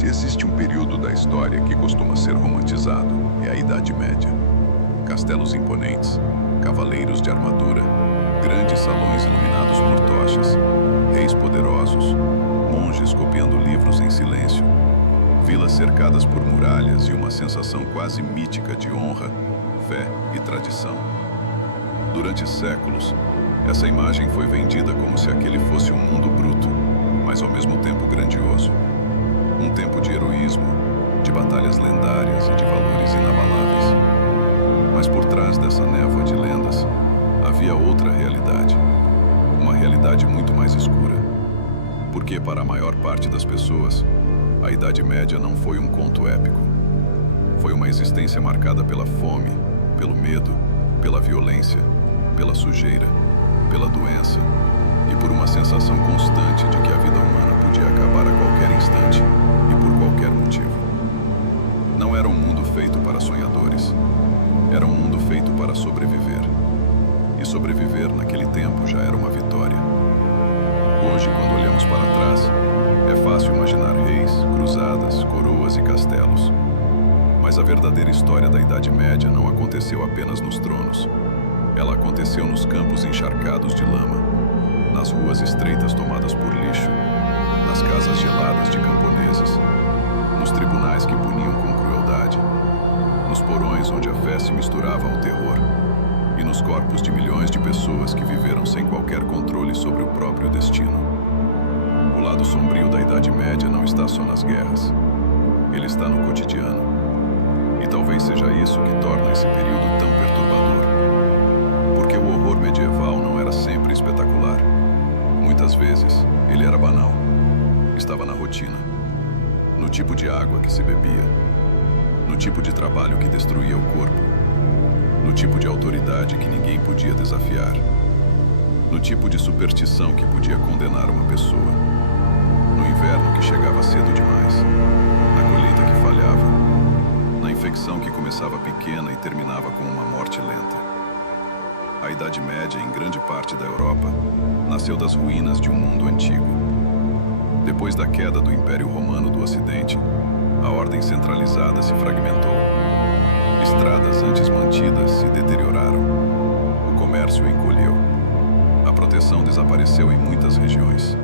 Se existe um período da história que costuma ser romantizado, é a Idade Média. Castelos imponentes, cavaleiros de armadura, grandes salões iluminados por tochas, reis poderosos, monges copiando livros em silêncio, vilas cercadas por muralhas e uma sensação quase mítica de honra, fé e tradição. Durante séculos, essa imagem foi vendida como se aquele fosse um mundo bruto, mas ao mesmo tempo grandioso. Um tempo de heroísmo, de batalhas lendárias e de valores inabaláveis. Mas por trás dessa névoa de lendas, havia outra realidade. Uma realidade muito mais escura. Porque para a maior parte das pessoas, a Idade Média não foi um conto épico. Foi uma existência marcada pela fome, pelo medo, pela violência, pela sujeira, pela doença e por uma sensação constante de que a vida humana podia acabar a qualquer instante e por qualquer motivo. Não era um mundo feito para sonhadores. Era um mundo feito para sobreviver. E sobreviver naquele tempo já era uma vitória. Hoje, quando olhamos para trás, é fácil imaginar reis, cruzadas, coroas e castelos. Mas a verdadeira história da Idade Média não aconteceu apenas nos tronos. Ela aconteceu nos campos encharcados de lama, nas ruas estreitas tomadas por lixo, nas casas geladas de camponeses, nos tribunais que puniam com crueldade, nos porões onde a fé se misturava ao terror, e nos corpos de milhões de pessoas que viveram sem qualquer controle sobre o próprio destino. O lado sombrio da Idade Média não está só nas guerras. Ele está no cotidiano. E talvez seja isso que torna esse período tão perturbador. Porque o horror medieval não era sempre espetacular. Muitas vezes, ele era banal. Estava na rotina. No tipo de água que se bebia. No tipo de trabalho que destruía o corpo. No tipo de autoridade que ninguém podia desafiar. No tipo de superstição que podia condenar uma pessoa. No inverno que chegava cedo demais. Na colheita que falhava. Na infecção que começava pequena e terminava com uma morte lenta. A Idade Média, em grande parte da Europa, nasceu das ruínas de um mundo antigo. Depois da queda do Império Romano do Ocidente, a ordem centralizada se fragmentou. Estradas antes mantidas se deterioraram. O comércio encolheu. A proteção desapareceu em muitas regiões.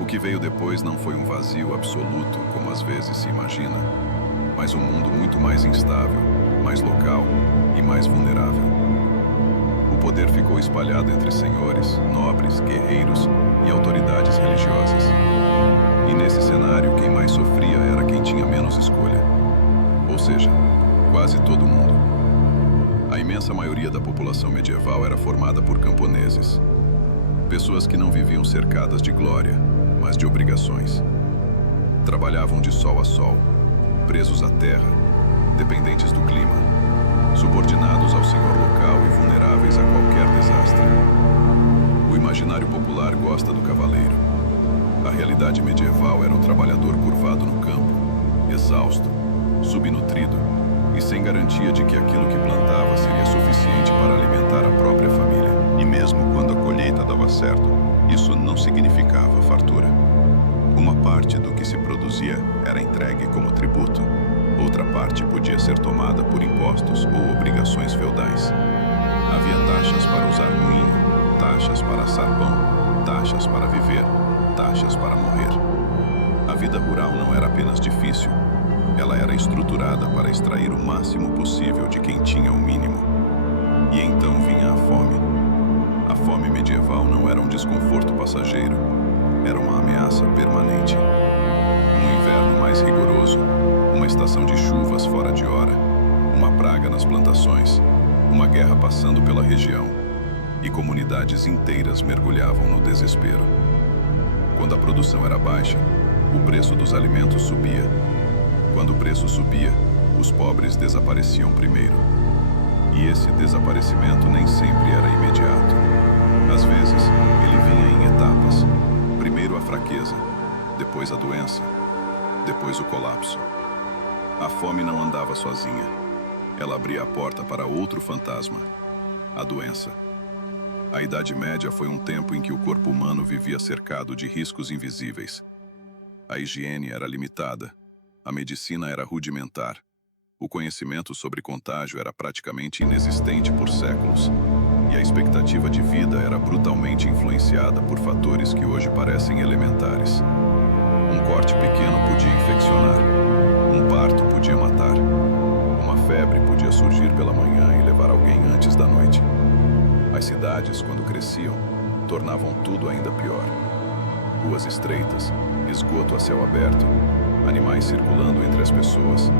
O que veio depois não foi um vazio absoluto, como às vezes se imagina, mas um mundo muito mais instável, mais local e mais vulnerável. O poder ficou espalhado entre senhores, nobres, guerreiros e autoridades religiosas. E nesse cenário, quem mais sofria era quem tinha menos escolha. Ou seja, quase todo mundo. A imensa maioria da população medieval era formada por camponeses. Pessoas que não viviam cercadas de glória, mas de obrigações. Trabalhavam de sol a sol, presos à terra, dependentes do clima, subordinados ao senhor local e vulneráveis a qualquer desastre. O imaginário popular gosta do cavaleiro. A realidade medieval era o trabalhador curvado no campo, exausto, subnutrido e sem garantia de que aquilo que plantava seria suficiente para alimentar a própria família. E mesmo quando a colheita dava certo, isso não significava fartura. Uma parte do que se produzia era entregue como tributo. Outra parte podia ser tomada por impostos ou obrigações feudais. Havia taxas para usar moinho, taxas para assar pão, taxas para viver, taxas para morrer. A vida rural não era apenas difícil, ela era estruturada para extrair o máximo possível de quem tinha o mínimo. E então vinha a fome. A fome medieval não era um desconforto passageiro, era uma ameaça permanente. Um inverno mais rigoroso, uma estação de chuvas fora de hora, uma praga nas plantações, uma guerra passando pela região, e comunidades inteiras mergulhavam no desespero. Quando a produção era baixa, o preço dos alimentos subia. Quando o preço subia, os pobres desapareciam primeiro. E esse desaparecimento nem sempre era imediato. Às vezes, ele vinha em etapas. Primeiro a fraqueza, depois a doença, depois o colapso. A fome não andava sozinha. Ela abria a porta para outro fantasma, a doença. A Idade Média foi um tempo em que o corpo humano vivia cercado de riscos invisíveis. A higiene era limitada, a medicina era rudimentar, o conhecimento sobre contágio era praticamente inexistente por séculos, e a expectativa de vida era brutalmente influenciada por fatores que hoje parecem elementares. Um corte pequeno podia infeccionar, um parto podia matar, uma febre podia surgir pela manhã e levar alguém antes da noite. As cidades, quando cresciam, tornavam tudo ainda pior. Ruas estreitas, esgoto a céu aberto, animais circulando entre as pessoas,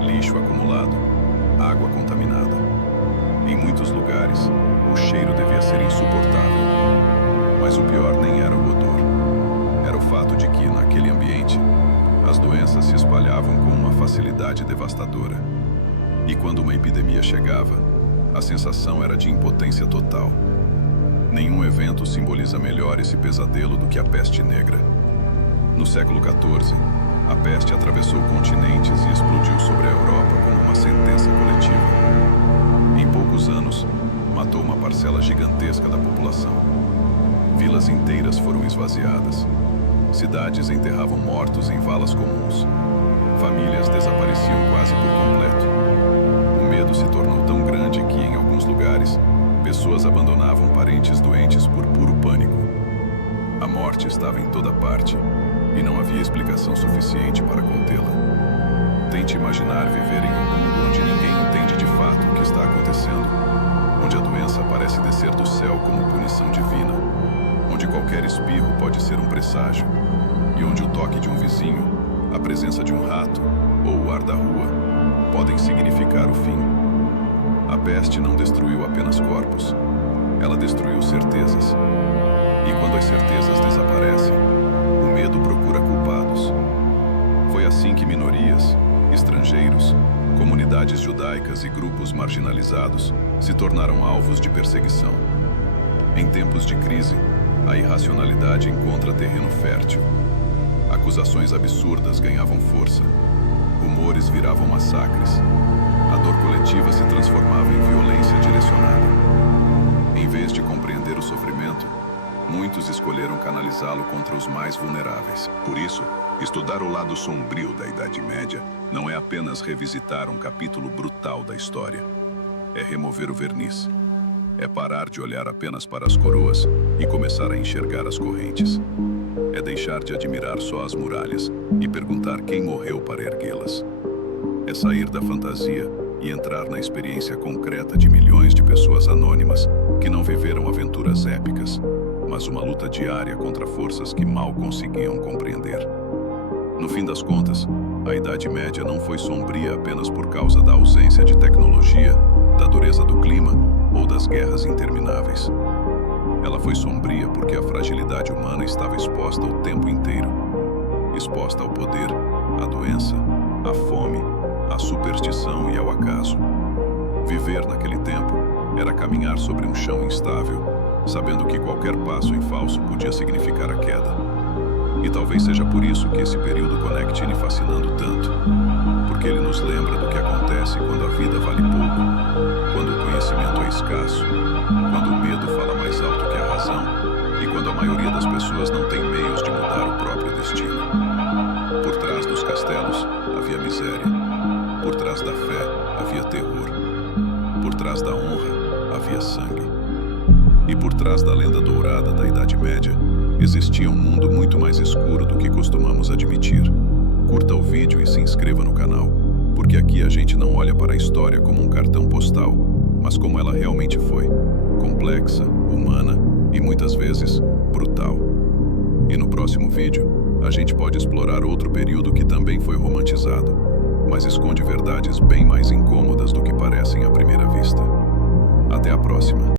lixo acumulado, água contaminada. Em muitos lugares, o cheiro devia ser insuportável. Mas o pior nem era o odor. Era o fato de que, naquele ambiente, as doenças se espalhavam com uma facilidade devastadora. E quando uma epidemia chegava, a sensação era de impotência total. Nenhum evento simboliza melhor esse pesadelo do que a peste negra. No século XIV, a peste atravessou continentes e explodiu sobre a Europa como uma sentença coletiva. Em poucos anos, matou uma parcela gigantesca da população. Vilas inteiras foram esvaziadas. Cidades enterravam mortos em valas comuns. Famílias desapareciam quase por completo. O medo se tornou tão grande que, em alguns lugares, pessoas abandonavam parentes doentes por puro pânico. A morte estava em toda parte, e não havia explicação suficiente para contê-la. Tente imaginar viver em um mundo onde ninguém entende de fato o que está acontecendo, onde a doença parece descer do céu como punição divina, onde qualquer espirro pode ser um presságio, e onde o toque de um vizinho, a presença de um rato ou o ar da rua podem significar o fim. A peste não destruiu apenas corpos, ela destruiu certezas. E quando as certezas desaparecem, o medo procura culpados. Foi assim que minorias, estrangeiros, comunidades judaicas e grupos marginalizados se tornaram alvos de perseguição. Em tempos de crise, a irracionalidade encontra terreno fértil. Acusações absurdas ganhavam força. Rumores viravam massacres. A dor coletiva se transformava em violência direcionada. Em vez de compreender o sofrimento, muitos escolheram canalizá-lo contra os mais vulneráveis. Por isso, estudar o lado sombrio da Idade Média não é apenas revisitar um capítulo brutal da história. É remover o verniz. É parar de olhar apenas para as coroas e começar a enxergar as correntes. É deixar de admirar só as muralhas e perguntar quem morreu para erguê-las. É sair da fantasia e entrar na experiência concreta de milhões de pessoas anônimas que não viveram aventuras épicas, mas uma luta diária contra forças que mal conseguiam compreender. No fim das contas, a Idade Média não foi sombria apenas por causa da ausência de tecnologia, da dureza do clima ou das guerras intermináveis. Ela foi sombria porque a fragilidade humana estava exposta o tempo inteiro. Exposta ao poder, à doença, à fome, à superstição e ao acaso. Viver naquele tempo era caminhar sobre um chão instável, sabendo que qualquer passo em falso podia significar a queda. E talvez seja por isso que esse período conecte-me fascinando tanto, porque ele nos lembra do que acontece quando a vida vale pouco, quando o conhecimento é escasso, quando o medo fala mais alto que a razão e quando a maioria das pessoas não tem meios de mudar o próprio destino. Por trás dos castelos havia miséria, por trás da fé havia terror, por trás da honra havia sangue. E por trás da lenda dourada da Idade Média, existia um mundo muito mais escuro do que costumamos admitir. Curta o vídeo e se inscreva no canal, porque aqui a gente não olha para a história como um cartão postal, mas como ela realmente foi, complexa, humana e muitas vezes brutal. E no próximo vídeo, a gente pode explorar outro período que também foi romantizado, mas esconde verdades bem mais incômodas do que parecem à primeira vista. Até a próxima.